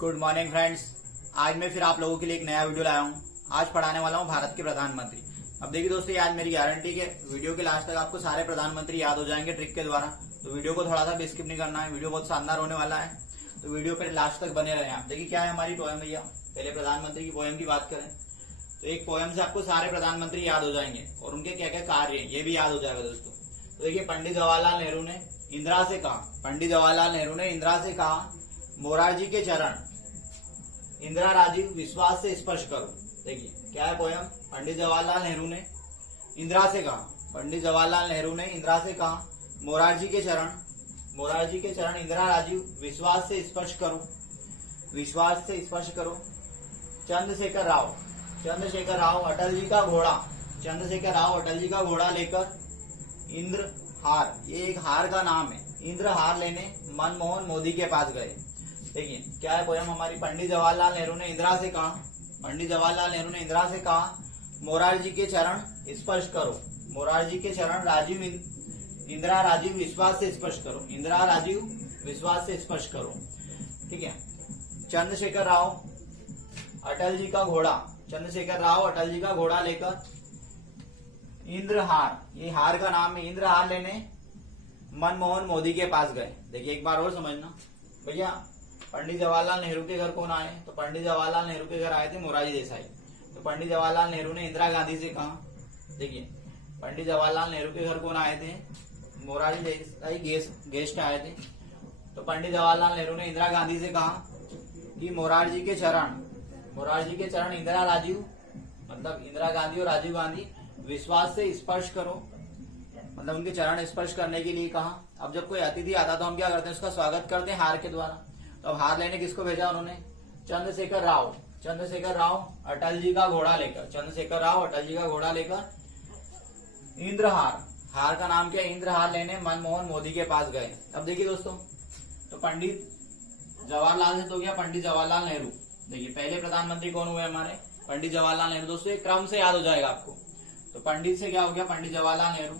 Good morning friends. आज मैं फिर आप लोगों के लिए एक नया वीडियो लाया हूँ। आज पढ़ाने वाला हूँ भारत के प्रधानमंत्री। अब देखिए दोस्तों, आज मेरी गारंटी के वीडियो के लास्ट तक आपको सारे प्रधानमंत्री याद हो जाएंगे ट्रिक के द्वारा। तो वीडियो को थोड़ा सा भी स्किप नहीं करना है, वीडियो बहुत शानदार होने वाला है। तो वीडियो पे लास्ट तक बने रहे आप। देखिए क्या है हमारी पोएम भैया। पहले प्रधानमंत्री की पोएम की बात करें तो एक पोएम से आपको सारे प्रधानमंत्री याद हो जाएंगे और उनके क्या क्या कार्य है ये भी याद हो जाएगा दोस्तों। तो देखिए, पंडित जवाहरलाल नेहरू ने इंदिरा से कहा, पंडित जवाहरलाल नेहरू ने इंदिरा से कहा, मोरारजी के चरण इंदिरा राजीव विश्वास से स्पर्श करो। देखिए क्या है पोयम। पंडित जवाहरलाल नेहरू ने इंदिरा से कहा, पंडित जवाहरलाल नेहरू ने इंदिरा से कहा, मोरारजी के चरण इंदिरा राजीव विश्वास से स्पर्श करो, विश्वास से स्पर्श करो। चंद्रशेखर राव अटल जी का घोड़ा, चंद्रशेखर राव अटल जी का घोड़ा लेकर इंद्रहार, ये एक हार का नाम है, इंद्रहार लेने मनमोहन मोदी के पास गए। देखिए क्या है पोयम हमारी। पंडित जवाहरलाल नेहरू ने इंदिरा से कहा, पंडित जवाहरलाल नेहरू ने इंदिरा से कहा, मोरारजी के चरण स्पर्श करो, मोरारजी के चरण राजीव इंदिरा राजीव विश्वास से स्पर्श करो, इंदिरा राजीव विश्वास से स्पर्श करो। ठीक है। चंद्रशेखर राव अटल जी का घोड़ा, चंद्रशेखर राव अटल जी का घोड़ा लेकर इंद्रहार, ये हार का नाम है, इंद्रहार लेने मनमोहन मोदी के पास गए। देखिए एक बार और समझना भैया, पंडित जवाहरलाल नेहरू के घर कौन आए? तो पंडित जवाहरलाल नेहरू के घर आए थे मोरारजी देसाई। तो पंडित जवाहरलाल नेहरू ने इंदिरा गांधी से कहा, देखिए पंडित जवाहरलाल नेहरू के घर कौन आए थे? मोरारजी देसाई गेस्ट आए थे। तो पंडित जवाहरलाल नेहरू ने इंदिरा गांधी से कहा कि मोरारजी के चरण इंदिरा राजीव, मतलब इंदिरा गांधी और राजीव गांधी विश्वास से स्पर्श करो, मतलब उनके चरण स्पर्श करने के लिए कहा। अब जब कोई अतिथि आता तो हम क्या करते हैं, उसका स्वागत करते हैं हार के द्वारा। तो अब हार लेने किसको भेजा उन्होंने? चंद्रशेखर राव अटल जी का घोड़ा लेकर, चंद्रशेखर राव अटल जी का घोड़ा लेकर इंद्रहार, हार का नाम क्या? इंद्रहार लेने मनमोहन मोदी के पास गए। अब देखिए दोस्तों, तो पंडित जवाहरलाल से तो गया पंडित जवाहरलाल नेहरू। देखिए पहले प्रधानमंत्री कौन हुए हमारे? पंडित जवाहरलाल नेहरू। दोस्तों एक क्रम से याद हो जाएगा आपको। तो पंडित से क्या हो गया? पंडित जवाहरलाल नेहरू।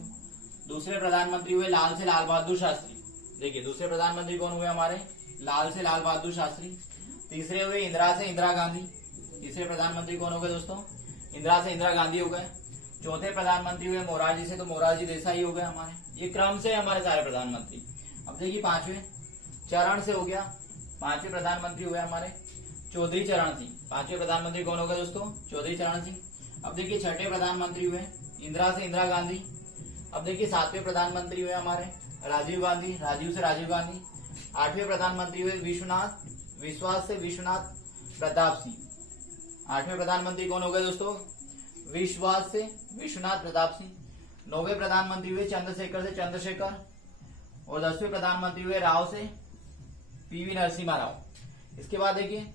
दूसरे प्रधानमंत्री हुए लाल से लाल बहादुर शास्त्री। देखिए दूसरे प्रधानमंत्री कौन हुए हमारे? लाल से लाल बहादुर शास्त्री। तीसरे हुए इंदिरा से इंदिरा गांधी। तीसरे प्रधानमंत्री कौन हो गए दोस्तों? इंदिरा से इंदिरा गांधी हो गए। चौथे प्रधानमंत्री हुए मोरारजी से, तो मोरारजी देसाई हो गए हमारे। ये क्रम से हमारे सारे प्रधानमंत्री। अब देखिए पांचवें चरण से हो गया, पांचवें प्रधानमंत्री हुए हमारे चौधरी चरण सिंह। पांचवें प्रधानमंत्री कौन हो गए दोस्तों? चौधरी चरण सिंह। अब देखिए छठे प्रधानमंत्री हुए इंदिरा से इंदिरा गांधी। अब देखिए सातवें प्रधानमंत्री हुए हमारे राजीव गांधी, राजीव से राजीव गांधी। आठवें प्रधानमंत्री हुए विश्वास से विश्वनाथ प्रताप सिंह। आठवें प्रधानमंत्री कौन हो गए दोस्तों? विश्वास से विश्वनाथ प्रताप सिंह। नौवें प्रधानमंत्री हुए चंद्रशेखर से चंद्रशेखर। और 10वें प्रधानमंत्री हुए राव से पीवी नरसिम्हा राव। इसके बाद देखिए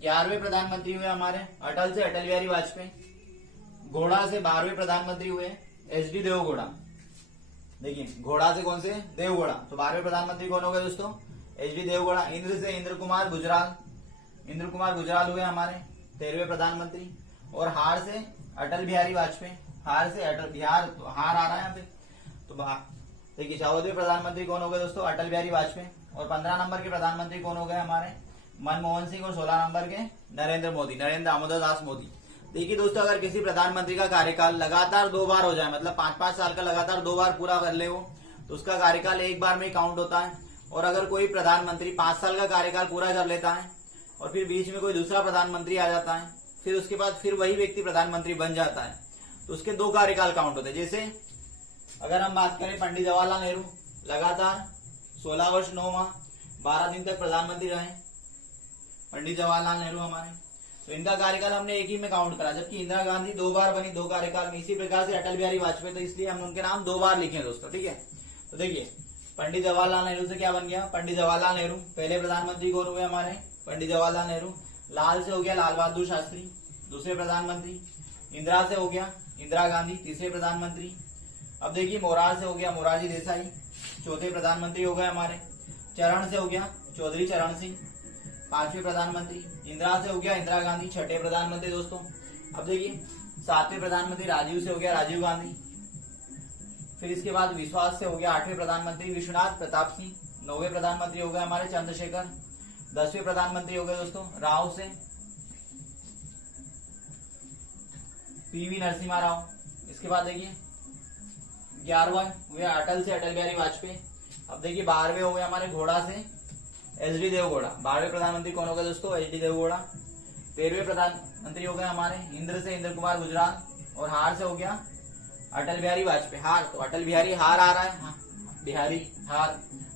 11वें प्रधानमंत्री हुए हमारे अटल से अटल बिहारी वाजपेयी। घोड़ा से 12वें प्रधानमंत्री हुए एचडी देवगौड़ा। देखिए घोड़ा से कौन से? देवगौड़ा। तो 12वें प्रधानमंत्री कौन हो गए दोस्तों? एचडी देवगौड़ा। इंद्र से इंद्र कुमार गुजराल हुए हमारे 13वें प्रधानमंत्री। और हार से अटल बिहारी वाजपेयी, हार से अटल बिहार, तो हार आ रहा है यहाँ पे। तो देखिए 14वें प्रधानमंत्री कौन हो गए दोस्तों? अटल बिहारी वाजपेयी। और 15 नंबर के प्रधानमंत्री कौन हो गए हमारे? मनमोहन सिंह। और 16 नंबर के नरेंद्र दामोदर दास मोदी। देखिए दोस्तों, अगर किसी प्रधानमंत्री का कार्यकाल लगातार 2 बार हो जाए, मतलब 5-5 साल का लगातार 2 बार पूरा कर ले हो, तो उसका कार्यकाल 1 बार में काउंट होता है। और अगर कोई प्रधानमंत्री 5 साल का कार्यकाल पूरा कर लेता है और फिर बीच में कोई दूसरा प्रधानमंत्री आ जाता है, फिर उसके बाद फिर वही व्यक्ति प्रधानमंत्री बन जाता है, तो उसके 2 कार्यकाल काउंट होते हैं। जैसे अगर हम बात करें पंडित जवाहरलाल नेहरू, लगातार 16 वर्ष 9 माह 12 दिन तक प्रधानमंत्री रहे पंडित जवाहरलाल नेहरू हमारे, तो इनका कार्यकाल हमने एक ही में काउंट करा। जबकि इंदिरा गांधी 2 बार बनी, 2 कार्यकाल में। इसी प्रकार से अटल बिहारी वाजपेयी, तो इसलिए हम उनके नाम 2 बार लिखे दोस्तों। ठीक है। तो देखिए पंडित जवाहरलाल नेहरू से क्या बन गया? पंडित जवाहरलाल नेहरू। पहले प्रधानमंत्री कौन हुए हमारे? पंडित जवाहरलाल नेहरू। लाल से हो गया लाल बहादुर शास्त्री, दूसरे प्रधानमंत्री। इंदिरा से हो गया इंदिरा गांधी, तीसरे प्रधानमंत्री। अब देखिए मोरार से हो गया मोरारजी देसाई, चौथे प्रधानमंत्री हो गए हमारे। चरण से हो गया चौधरी चरण सिंह, 5वें प्रधानमंत्री। इंदिरा से हो गया इंदिरा गांधी, 6ठे प्रधानमंत्री दोस्तों। अब देखिए 7वें प्रधानमंत्री राजीव से हो गया राजीव गांधी। फिर इसके बाद विश्वास से हो गया 8वें प्रधानमंत्री विश्वनाथ प्रताप सिंह। 9वें प्रधानमंत्री हो गए हमारे चंद्रशेखर। 10वें प्रधानमंत्री हो गए दोस्तों राव से पीवी नरसिम्हा राव। इसके बाद देखिए 11वां हुए अटल से अटल बिहारी वाजपेयी। अब देखिए 12वें हो गए हमारे घोड़ा से एच.डी. देवगौड़ा। 12वें प्रधानमंत्री कौन हो गए दोस्तों? एच.डी. देवगौड़ा। 13वें प्रधानमंत्री हो गए हमारे इंद्र से इंद्र कुमार गुजराल। और हार से हो गया अटल बिहारी वाजपेयी। हार तो अटल बिहारी हार आ रहा है, हाँ, बिहारी हार।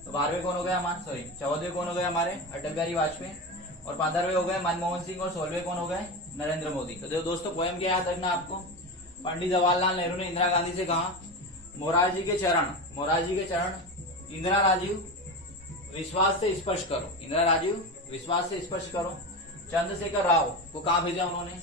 तो 12वें कौन हो गए हमारे, सॉरी 14वें कौन हो गए हमारे अटल बिहारी वाजपेयी। और 15वें हो गए मनमोहन सिंह। और 16वें कौन हो गए नरेंद्र मोदी। तो दोस्तों पोएम क्या याद रखना आपको, पंडित जवाहरलाल नेहरू ने इंदिरा गांधी से कहा मोरारजी के चरण इंदिरा राजीव विश्वास से स्पर्श करो, इंदिरा राजीव विश्वास से स्पर्श करो। चंद्रशेखर राव को कहा भेजा उन्होंने?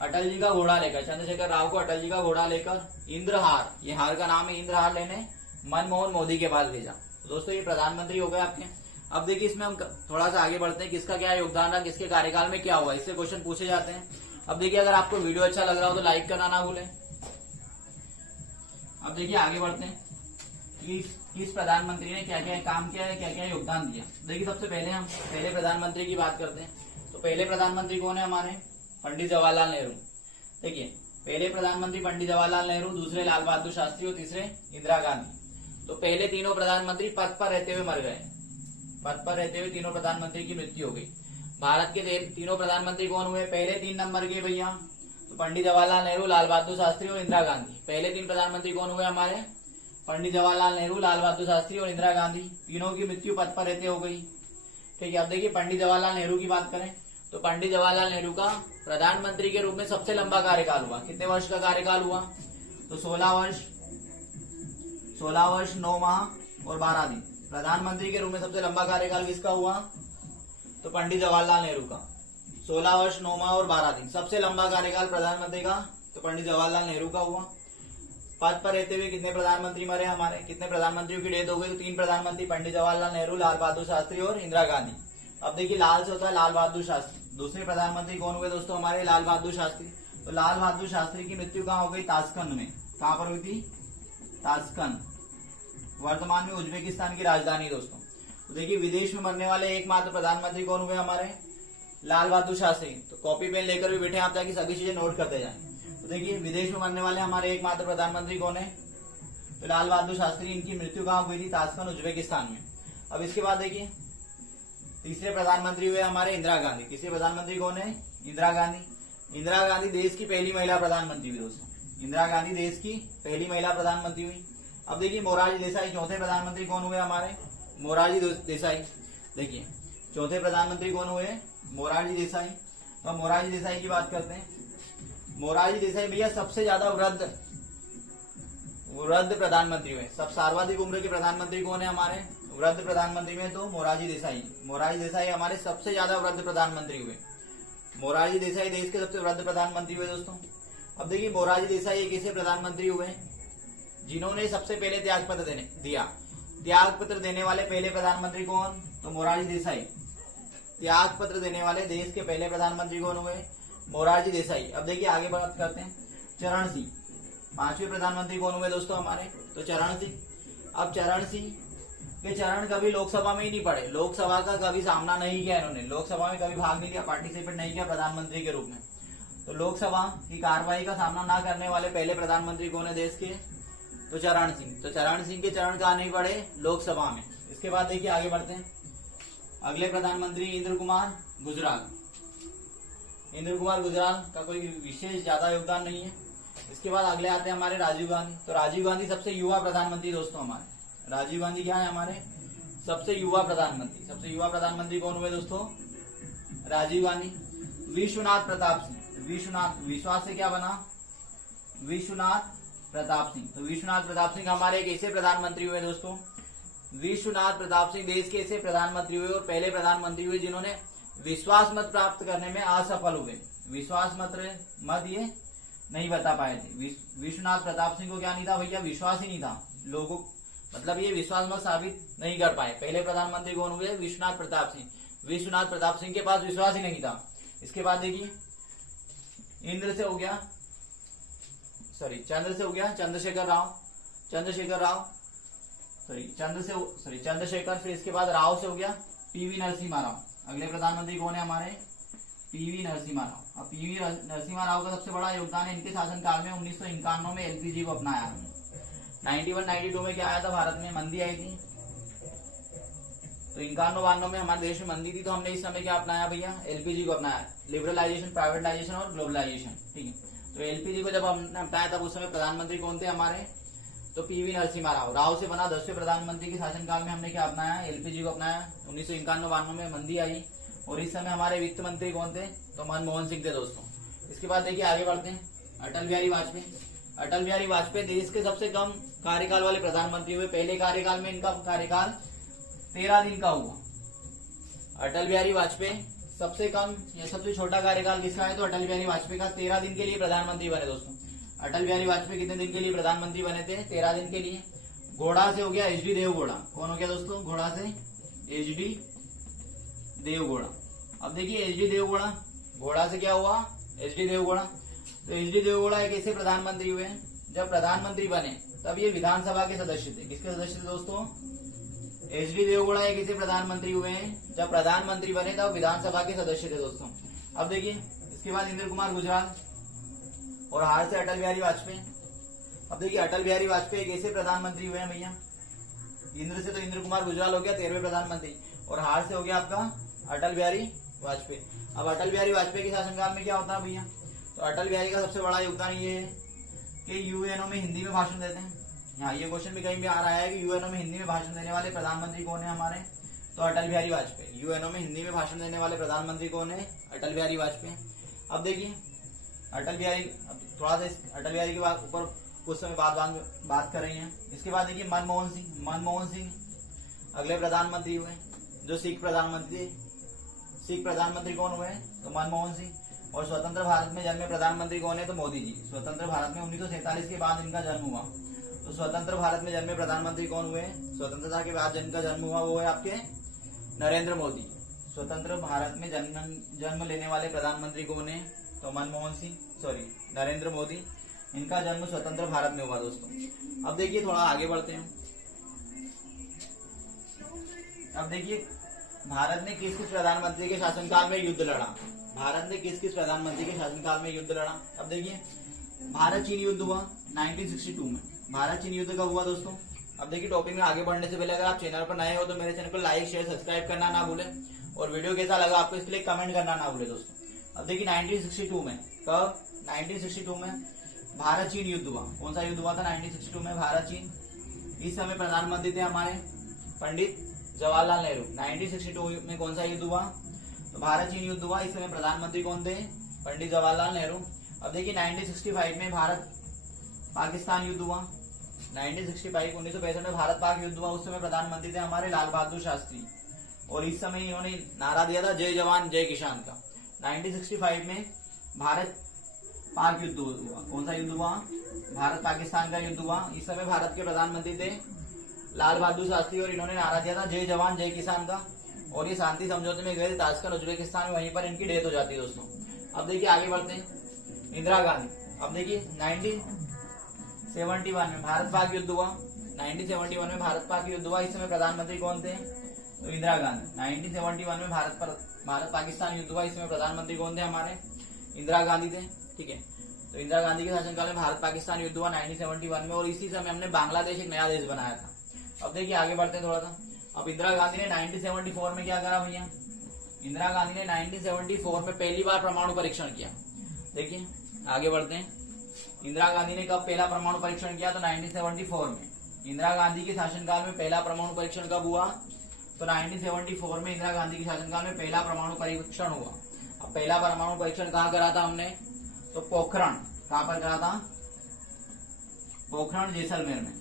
अटल जी का घोड़ा लेकर। चंद्रशेखर राव को अटल जी का घोड़ा लेकर इंद्रहार, ये हार का नाम है, इंद्रहार लेने मनमोहन मोदी के पास भेजा। तो दोस्तों ये प्रधानमंत्री हो गए आपके। अब देखिए इसमें हम थोड़ा सा आगे बढ़ते हैं, किसका क्या योगदान रहा, किसके कार्यकाल में क्या हुआ, इससे क्वेश्चन पूछे जाते हैं। अब देखिए अगर आपको वीडियो अच्छा लग रहा हो तो लाइक करना ना भूलें। अब देखिए आगे बढ़ते हैं कि किस प्रधानमंत्री ने क्या क्या काम किया है, क्या क्या योगदान दिया। देखिए सबसे पहले हम पहले प्रधानमंत्री की बात करते हैं। तो पहले प्रधानमंत्री कौन है हमारे? पंडित जवाहरलाल नेहरू। देखिए पहले प्रधानमंत्री पंडित जवाहरलाल नेहरू, दूसरे लाल बहादुर शास्त्री और तीसरे इंदिरा गांधी। तो पहले तीनों प्रधानमंत्री पद पर रहते हुए मर गए। पद पर रहते हुए तीनों प्रधानमंत्री की मृत्यु हो गई। भारत के तीनों प्रधानमंत्री कौन हुए? पहले 3 नंबर के भैया तो पंडित जवाहरलाल नेहरू, लाल बहादुर शास्त्री और इंदिरा गांधी। पहले 3 प्रधानमंत्री कौन हुए हमारे? पंडित जवाहरलाल नेहरू, लाल बहादुर शास्त्री और इंदिरा गांधी। तीनों की मृत्यु पद पर रहते हो गई। ठीक है, अब देखिए पंडित जवाहरलाल नेहरू की बात करें तो पंडित जवाहरलाल नेहरू का प्रधानमंत्री के रूप में सबसे लंबा कार्यकाल हुआ। कितने वर्ष का कार्यकाल हुआ? तो 16 वर्ष 9 माह और 12 दिन। प्रधानमंत्री के रूप में सबसे लंबा कार्यकाल किसका हुआ? तो पंडित जवाहरलाल नेहरू का 16 वर्ष 9 माह और 12 दिन। सबसे लंबा कार्यकाल प्रधानमंत्री का तो पंडित जवाहरलाल नेहरू का हुआ। पद पर रहते हुए कितने प्रधानमंत्री मरे हमारे? कितने प्रधानमंत्रियों की डेथ हो गई? तो 3 प्रधानमंत्री, पंडित जवाहरलाल नेहरू, लाल बहादुर शास्त्री और इंदिरा गांधी। अब देखिए लाल से होता है लाल बहादुर शास्त्री। दूसरे प्रधानमंत्री कौन हुए दोस्तों हमारे? लाल बहादुर शास्त्री। तो लाल बहादुर शास्त्री की मृत्यु कहाँ हो गई? ताशकंद में। कहाँ पर हुई थी? ताशकंद, वर्तमान में उज्बेकिस्तान की राजधानी दोस्तों। तो देखिए विदेश में मरने वाले एकमात्र प्रधानमंत्री कौन हुए हमारे? लाल बहादुर शास्त्री। तो कॉपी पेन लेकर भी बैठे आप ताकि सभी चीजें नोट करते जाएं। तो देखिए विदेश में मरने वाले हमारे एकमात्र प्रधानमंत्री कौन है? तो लाल बहादुर शास्त्री। इनकी मृत्यु कहाँ हुई थी? ताशकंद, उज्बेकिस्तान में। अब इसके बाद देखिए तीसरे प्रधानमंत्री हुए हमारे इंदिरा गांधी। तीसरे प्रधानमंत्री कौन है? इंदिरा गांधी। इंदिरा गांधी देश की पहली महिला प्रधानमंत्री हुई दोस्तों। इंदिरा गांधी देश की पहली महिला प्रधानमंत्री हुई। अब देखिए मोरारजी देसाई चौथे प्रधानमंत्री कौन हुए हमारे? मोरारजी देसाई। देखिए चौथे प्रधानमंत्री कौन हुए? मोरारजी देसाई। तो हम मोरारजी देसाई की बात करते हैं। मोरारजी देसाई भैया सबसे ज्यादा वृद्ध प्रधानमंत्री हुए। सब सर्वाधिक उम्र के प्रधानमंत्री कौन है हमारे? वृद्ध प्रधानमंत्री में तो मोरारजी देसाई। मोरारजी देसाई हमारे सबसे ज्यादा वृद्ध प्रधानमंत्री हुए। मोरारजी देसाई देश के सबसे वृद्ध प्रधानमंत्री हुए दोस्तों। अब देखिए मोरारजी देसाई एक ऐसे प्रधानमंत्री हुए जिन्होंने सबसे पहले त्याग पत्र दिया। त्याग पत्र देने वाले पहले प्रधानमंत्री कौन? तो मोरारजी देसाई। त्याग पत्र देने वाले देश के पहले प्रधानमंत्री कौन हुए? मोरारजी देसाई। अब देखिए आगे बात करते हैं चरण सिंह। 5वें प्रधानमंत्री कौन हुए दोस्तों हमारे? तो चरण सिंह। अब चरण सिंह के चरण कभी लोकसभा में ही नहीं पड़े। लोकसभा का कभी सामना नहीं किया इन्होंने। लोकसभा में कभी भाग नहीं लिया, पार्टिसिपेट नहीं किया प्रधानमंत्री के रूप में। तो लोकसभा की कार्रवाई का सामना ना करने वाले पहले प्रधानमंत्री कौन है देश के? तो चरण सिंह। तो चरण सिंह के चरण कहाँ नहीं पड़े? लोकसभा में। इसके बाद देखिए आगे बढ़ते हैं। अगले प्रधानमंत्री इंद्र कुमार गुजराल। इंद्र कुमार गुजराल का कोई विशेष ज्यादा योगदान नहीं है। इसके बाद अगले आते हैं हमारे राजीव गांधी। तो राजीव गांधी सबसे युवा प्रधानमंत्री दोस्तों हमारे। राजीव गांधी क्या है हमारे? सबसे युवा प्रधानमंत्री। सबसे युवा प्रधानमंत्री कौन हुए दोस्तों? राजीव गांधी। विश्वनाथ प्रताप सिंह। विश्वास से क्या बना? विश्वनाथ प्रताप सिंह। तो विश्वनाथ प्रताप सिंह हमारे एक ऐसे प्रधानमंत्री हुए दोस्तों। विश्वनाथ प्रताप सिंह देश के ऐसे प्रधानमंत्री हुए और पहले प्रधानमंत्री हुए जिन्होंने विश्वास मत प्राप्त करने में असफल हुए। विश्वास मत ये नहीं बता पाए थे। विश्वनाथ प्रताप सिंह को क्या नहीं था भैया? विश्वास ही नहीं था लोगों, मतलब ये विश्वास मत साबित नहीं कर पाए। पहले प्रधानमंत्री कौन हुए? विश्वनाथ प्रताप सिंह। विश्वनाथ प्रताप सिंह के पास विश्वास ही नहीं था। इसके बाद देखिए चंद्र से हो गया चंद्रशेखर। फिर इसके बाद राव से हो गया पीवी नरसिम्हा राव। अगले प्रधानमंत्री कौन है हमारे, पीवी नरसिम्हा राव। अब पीवी नरसिम्हा राव का सबसे बड़ा योगदान है इनके शासनकाल में 1951 में एलपीजी को अपनाया। 91-92 में क्या आया था भारत में, मंदी आई थी। तो 91-92 में हमारे देश में मंदी थी, तो हमने इस समय क्या अपनाया भैया, एलपीजी को अपनाया। लिबरलाइजेशन, प्राइवेटाइजेशन और ग्लोबलाइजेशन, ठीक है। तो एलपीजी को जब हमने अपनाया तब उस समय प्रधानमंत्री कौन थे हमारे, तो पीवी नरसिम्हा राव। राव से बना 10वें प्रधानमंत्री के शासनकाल में हमने क्या अपनाया, एलपीजी को अपनाया। 1991-92 में मंदी आई और इस समय हमारे वित्त मंत्री कौन थे, तो मनमोहन सिंह थे दोस्तों। इसके बाद देखिए आगे बढ़ते हैं, अटल बिहारी वाजपेयी। अटल बिहारी वाजपेयी देश के सबसे कम कार्यकाल वाले प्रधानमंत्री हुए। पहले कार्यकाल में इनका कार्यकाल 13 दिन का हुआ। अटल बिहारी वाजपेयी सबसे कम या सबसे छोटा कार्यकाल किसका है, तो अटल बिहारी वाजपेयी का 13 दिन के लिए प्रधानमंत्री बने दोस्तों। अटल बिहारी वाजपेयी कितने दिन के लिए प्रधानमंत्री बने थे, 13 दिन के लिए। घोड़ा से हो गया एचडी देवगौड़ा। कौन हो गया दोस्तों, घोड़ा से एचडी देवगौड़ा। अब देखिए एचडी देवगौड़ा, घोड़ा से क्या हुआ, एचडी देवगौड़ा। तो एचडी देवगौड़ा एक ऐसे प्रधानमंत्री हुए जब प्रधानमंत्री बने तब ये विधानसभा के सदस्य थे। किसके सदस्य थे दोस्तों, एचडी देवगौड़ा एक ऐसे प्रधानमंत्री हुए हैं जब प्रधानमंत्री बने तब विधानसभा के सदस्य थे दोस्तों। अब देखिए इसके बाद इंद्र कुमार गुजराल और हार से अटल बिहारी वाजपेयी। अब देखिए अटल बिहारी वाजपेयी एक ऐसे प्रधानमंत्री हुए हैं भैया, इंद्र से तो इंद्र कुमार गुजराल हो गया 13वें प्रधानमंत्री और हार से हो गया आपका अटल बिहारी वाजपेयी। अब अटल बिहारी वाजपेयी के शासनकाल में क्या होता है भैया, तो अटल बिहारी का सबसे बड़ा योगदान ये है कि यूएनओ में हिंदी में भाषण देते हैं। यहाँ ये क्वेश्चन भी कहीं भी आ रहा है कि यूएनओ में हिंदी में भाषण देने वाले प्रधानमंत्री कौन है हमारे, तो अटल बिहारी वाजपेयी। यूएनओ में हिंदी में भाषण देने वाले प्रधानमंत्री कौन है, अटल बिहारी वाजपेयी। अब देखिए अटल बिहारी, थोड़ा सा अटल बिहारी के बाद ऊपर कुछ समय बात कर रही है। इसके बाद देखिए मनमोहन सिंह। मनमोहन सिंह अगले प्रधानमंत्री हुए जो सिख प्रधानमंत्री। सिख प्रधानमंत्री कौन हुए, तो मनमोहन सिंह। और स्वतंत्र भारत में जन्मे प्रधानमंत्री कौन है, तो मोदी जी। स्वतंत्र भारत में 1947 के बाद इनका जन्म हुआ। तो स्वतंत्र भारत में जन्मे प्रधानमंत्री कौन हुए, स्वतंत्रता के बाद जिनका जन्म हुआ वो है आपके नरेंद्र मोदी। स्वतंत्र भारत में जन्म लेने वाले प्रधानमंत्री कौन है, तो मनमोहन सिंह, सॉरी नरेंद्र मोदी। इनका जन्म स्वतंत्र भारत में हुआ दोस्तों। अब देखिए थोड़ा आगे बढ़ते हैं। अब देखिए भारत ने किस किस प्रधानमंत्री के शासनकाल में युद्ध लड़ा। भारत ने किस किस प्रधानमंत्री के शासनकाल में युद्ध लड़ा। अब देखिए भारत चीन युद्ध हुआ 1962 में। भारत चीन युद्ध कब हुआ दोस्तों। अब देखिए टॉपिक में आगे बढ़ने से पहले अगर आप चैनल पर नए हो तो मेरे चैनल को लाइक शेयर सब्सक्राइब करना ना भूलें और वीडियो कैसा लगा आपको इसके लिए कमेंट करना ना भूले दोस्तों। अब देखिए 1962 में, कब, 1962 में भारत चीन युद्ध हुआ। कौन सा युद्ध हुआ था 1962 में, भारत चीन। इस समय प्रधानमंत्री थे हमारे पंडित जवाहरलाल नेहरू। 1962 में कौन सा युद्ध हुआ, तो भारत चीन युद्ध हुआ। इस समय प्रधानमंत्री कौन थे, पंडित जवाहरलाल नेहरू। अब देखिए 1965 में भारत पाकिस्तान युद्ध हुआ। 1965 में भारत पाक युद्ध हुआ। उस समय प्रधानमंत्री थे हमारे लाल बहादुर शास्त्री और इस समय इन्होंने नारा दिया था जय जवान जय किसान का। 1965 में भारत पाक युद्ध हुआ। कौन सा युद्ध हुआ, भारत पाकिस्तान का युद्ध हुआ। इस समय भारत के प्रधानमंत्री थे लाल बहादुर शास्त्री और इन्होंने नारा दिया था जय जवान जय किसान का। और ये शांति समझौते में गए थे ताशकंद उज्बेकिस्तान में, वहीं पर इनकी डेथ हो जाती है दोस्तों। अब देखिए आगे बढ़ते हैं, इंदिरा गांधी। अब देखिए 1971 में भारत पाक युद्ध हुआ। 1971 में भारत पाक युद्ध हुआ। इस समय प्रधानमंत्री कौन थे, तो इंदिरा गांधी। 1971 में भारत पाकिस्तान युद्ध हुआ। इसमें प्रधानमंत्री कौन थे हमारे, इंदिरा गांधी थे, ठीक है। तो इंदिरा गांधी के शासनकाल में भारत पाकिस्तान युद्ध हुआ 1971 में और इसी समय हमने बांग्लादेश एक नया देश बनाया था। अब देखिए आगे बढ़ते हैं थोड़ा सा। अब इंदिरा गांधी ने 1974 में क्या करा भैया, इंदिरा गांधी ने 1974 में पहली बार परमाणु परीक्षण किया। देखिए आगे बढ़ते हैं, इंदिरा गांधी ने कब पहला परमाणु परीक्षण किया, तो 1974 में। इंदिरा गांधी के शासनकाल में पहला परमाणु परीक्षण कब हुआ, तो 1974 में इंदिरा गांधी के शासनकाल में पहला परमाणु परीक्षण हुआ। अब पहला परमाणु परीक्षण कहाँ करा था हमने, तो पोखरण। कहाँ पर करा था, पोखरण जैसलमेर में।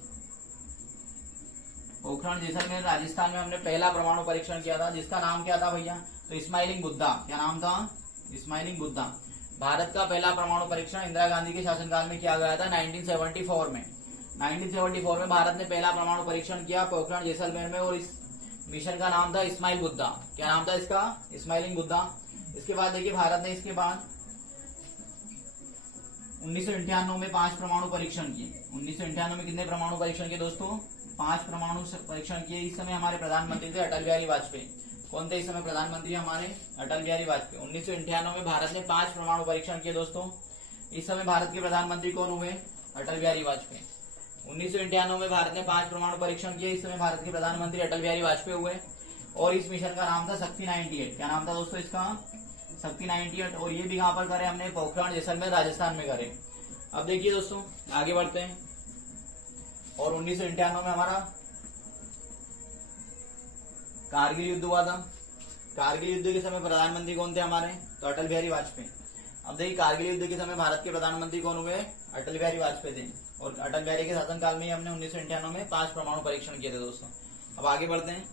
पोखरण जैसलमेर राजस्थान में हमने पहला परमाणु परीक्षण किया था, जिसका नाम क्या था भैया, तो स्माइलिंग बुद्धा। क्या नाम था, स्माइलिंग बुद्धा। भारत का पहला परमाणु परीक्षण इंदिरा गांधी के शासनकाल में किया गया था 1974 में। 1974 में भारत ने पहला परमाणु परीक्षण किया पोखरण जैसलमेर में और इस मिशन का नाम था स्माइल बुद्धा। क्या नाम था इसका, स्माइलिंग बुद्धा। इसके बाद देखिए भारत ने इसके बाद 1998 में 5 परमाणु परीक्षण किए। 1998 में कितने परमाणु परीक्षण किए दोस्तों, 5 परमाणु परीक्षण किए। इस समय हमारे प्रधानमंत्री थे अटल बिहारी वाजपेयी। कौन थे इस समय प्रधानमंत्री हमारे? अटल बिहारी वाजपेयी। 1998 में भारत ने 5 परमाणु परीक्षण किए दोस्तों। इस समय भारत के प्रधानमंत्री कौन हुए? अटल बिहारी वाजपेयी। 1998 में भारत ने 5 परमाणु परीक्षण किए। इस समय भारत के प्रधानमंत्री अटल बिहारी वाजपेयी हुए और इस मिशन का नाम था शक्ति 98। क्या नाम था दोस्तों इसका? शक्ति 98। और ये भी कहां पर करे हमने? पोखरण जैसलमेर राजस्थान में करे। अब देखिए दोस्तों आगे बढ़ते हैं। और 1998 में हमारा कारगिल युद्ध हुआ था। कारगिल युद्ध के समय प्रधानमंत्री कौन थे हमारे? तो अटल बिहारी वाजपेयी। अब देखिए कारगिल युद्ध के समय भारत के प्रधानमंत्री कौन हुए? अटल बिहारी वाजपेयी थे। और अटल बिहारी के शासनकाल में ही हमने 1998 में 5 परमाणु परीक्षण किए थे दोस्तों। अब आगे बढ़ते हैं।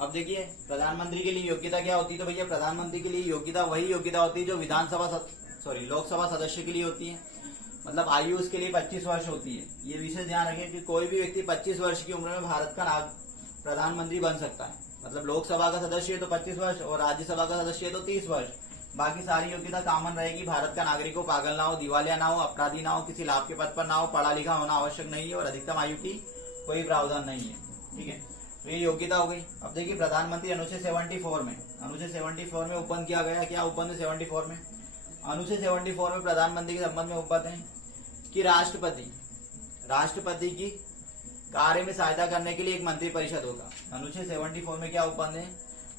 अब देखिए प्रधानमंत्री के लिए योग्यता क्या होती है? तो भैया प्रधानमंत्री के लिए योग्यता वही योग्यता होती है जो लोकसभा सदस्य के लिए होती है। मतलब आयु उसके लिए 25 वर्ष होती है। ये विशेष ध्यान रखें कि कोई भी व्यक्ति 25 वर्ष की उम्र में भारत का प्रधानमंत्री बन सकता है। मतलब लोकसभा का सदस्य है तो 25 वर्ष और राज्यसभा का सदस्य है तो 30 वर्ष। बाकी सारी योग्यता कॉमन रहेगी। भारत का नागरिक हो, पागल ना हो, दिवालिया ना हो, अपराधी ना हो, किसी लाभ के पद पर ना हो, पढ़ा लिखा होना आवश्यक नहीं है और अधिकतम आयु की कोई प्रावधान नहीं है। ठीक है, तो ये योग्यता हो गई। अब देखिए प्रधानमंत्री अनुच्छेद 74 में उपबंध किया गया। क्या उपबंध 74 में? अनुच्छेद 74 में प्रधानमंत्री के संबंध में उपबंध है कि राष्ट्रपति की कार्य में सहायता करने के लिए एक मंत्री परिषद होगा। अनुच्छेद 74 में क्या उपबंध है?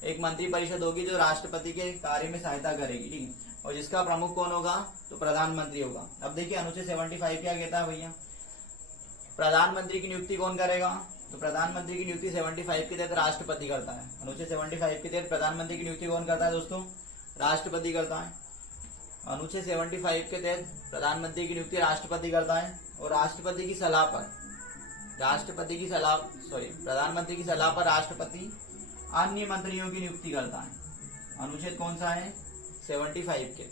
एक मंत्री परिषद होगी जो राष्ट्रपति के कार्य में सहायता करेगी। ठीक है, और जिसका प्रमुख कौन होगा? तो प्रधानमंत्री होगा। अब देखिए अनुच्छेद 75 क्या कहता है भैया? प्रधानमंत्री की नियुक्ति कौन करेगा? तो प्रधानमंत्री की नियुक्ति 75 के तहत राष्ट्रपति करता है। अनुच्छेद 75 के तहत प्रधानमंत्री की नियुक्ति कौन करता है दोस्तों? राष्ट्रपति करता है। अनुच्छेद 75 के तहत प्रधानमंत्री की नियुक्ति राष्ट्रपति करता है और प्रधानमंत्री की सलाह पर राष्ट्रपति अन्य मंत्रियों की नियुक्ति करता है। अनुच्छेद कौन सा है? 75 के।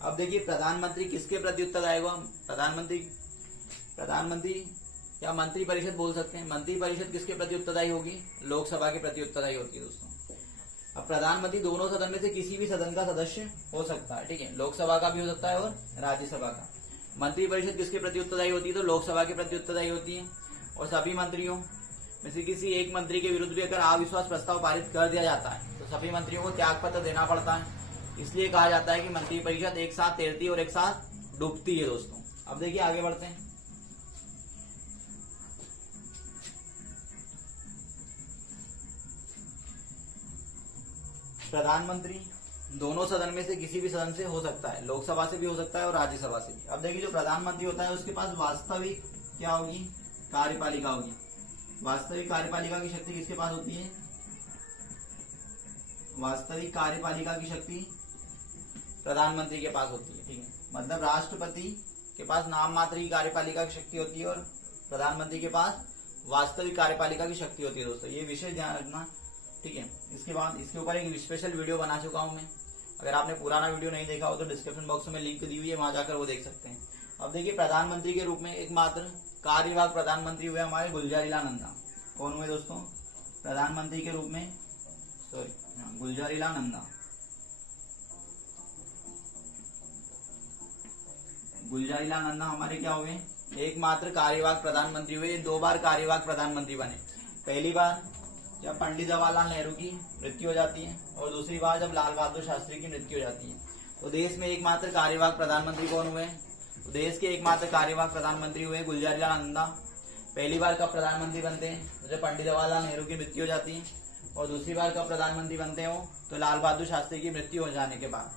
अब देखिए प्रधानमंत्री किसके प्रति उत्तरदायी होगा? प्रधानमंत्री या मंत्री परिषद बोल सकते हैं। मंत्री परिषद किसके प्रति उत्तरदायी होगी? लोकसभा के प्रति उत्तरदायी होती है दोस्तों। अब प्रधानमंत्री दोनों सदन में से किसी भी सदन का सदस्य हो सकता है। ठीक है, लोकसभा का भी हो सकता है और राज्यसभा का। मंत्री परिषद किसके प्रति उत्तरदायी होती है? तो लोकसभा के प्रति उत्तरदायी होती है। और सभी मंत्रियों में से किसी एक मंत्री के विरुद्ध भी अगर अविश्वास प्रस्ताव पारित कर दिया जाता है तो सभी मंत्रियों को त्याग पत्र देना पड़ता है। इसलिए कहा जाता है कि मंत्री परिषद एक साथ तैरती है और एक साथ डूबती है दोस्तों। अब देखिए आगे बढ़ते हैं। प्रधानमंत्री दोनों सदन में से किसी भी सदन से हो सकता है, लोकसभा से भी हो सकता है और राज्यसभा से भी। अब देखिए जो प्रधानमंत्री होता है उसके पास वास्तविक क्या होगी? कार्यपालिका होगी। वास्तविक कार्यपालिका की शक्ति किसके पास होती है? वास्तविक कार्यपालिका की शक्ति प्रधानमंत्री के पास होती है। ठीक है, मतलब राष्ट्रपति के पास नाम मात्र की कार्यपालिका की शक्ति होती है और प्रधानमंत्री के पास वास्तविक कार्यपालिका की शक्ति होती है दोस्तों। ये विशेष ध्यान रखना। ठीक है, इसके बाद इसके ऊपर एक स्पेशल वीडियो बना चुका हूं मैं। अगर आपने पुराना वीडियो नहीं देखा हो तो डिस्क्रिप्शन बॉक्स में लिंक दी हुई है, वहां जाकर वो देख सकते हैं। अब देखिए प्रधानमंत्री के रूप में एकमात्र कार्यवाहक प्रधानमंत्री हुए हमारे गुलजारीलाल नंदा। कौन हुए दोस्तों? प्रधानमंत्री के रूप में गुलजारीलाल नंदा। गुलजारीलाल नंदा हमारे क्या हुए? एकमात्र कार्यवाहक प्रधानमंत्री हुए। 2 बार कार्यवाहक प्रधानमंत्री बने। पहली बार जब पंडित जवाहरलाल नेहरू की मृत्यु हो जाती है और दूसरी बार जब लाल बहादुर शास्त्री की मृत्यु हो जाती है। तो देश में एकमात्र कार्यवाहक प्रधानमंत्री कौन हुए? तो देश के एकमात्र कार्यवाहक प्रधानमंत्री हुए गुलजारीलाल नंदा। पहली बार कब प्रधानमंत्री बनते हैं? तो जब पंडित जवाहरलाल नेहरू की मृत्यु हो जाती है। और दूसरी बार कब प्रधानमंत्री बनते हो? तो लाल बहादुर शास्त्री की मृत्यु हो जाने के बाद।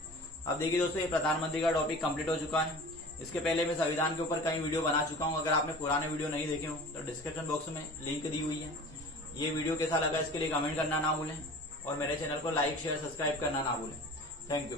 अब देखिए दोस्तों ये प्रधानमंत्री का टॉपिक कंप्लीट हो चुका है। इसके पहले मैं संविधान के ऊपर कई वीडियो बना चुका हूं। अगर आपने पुराने वीडियो नहीं देखे हो तो डिस्क्रिप्शन बॉक्स में लिंक दी हुई है। ये वीडियो कैसा लगा इसके लिए कमेंट करना ना भूलें और मेरे चैनल को लाइक शेयर सब्सक्राइब करना ना भूलें। Thank you.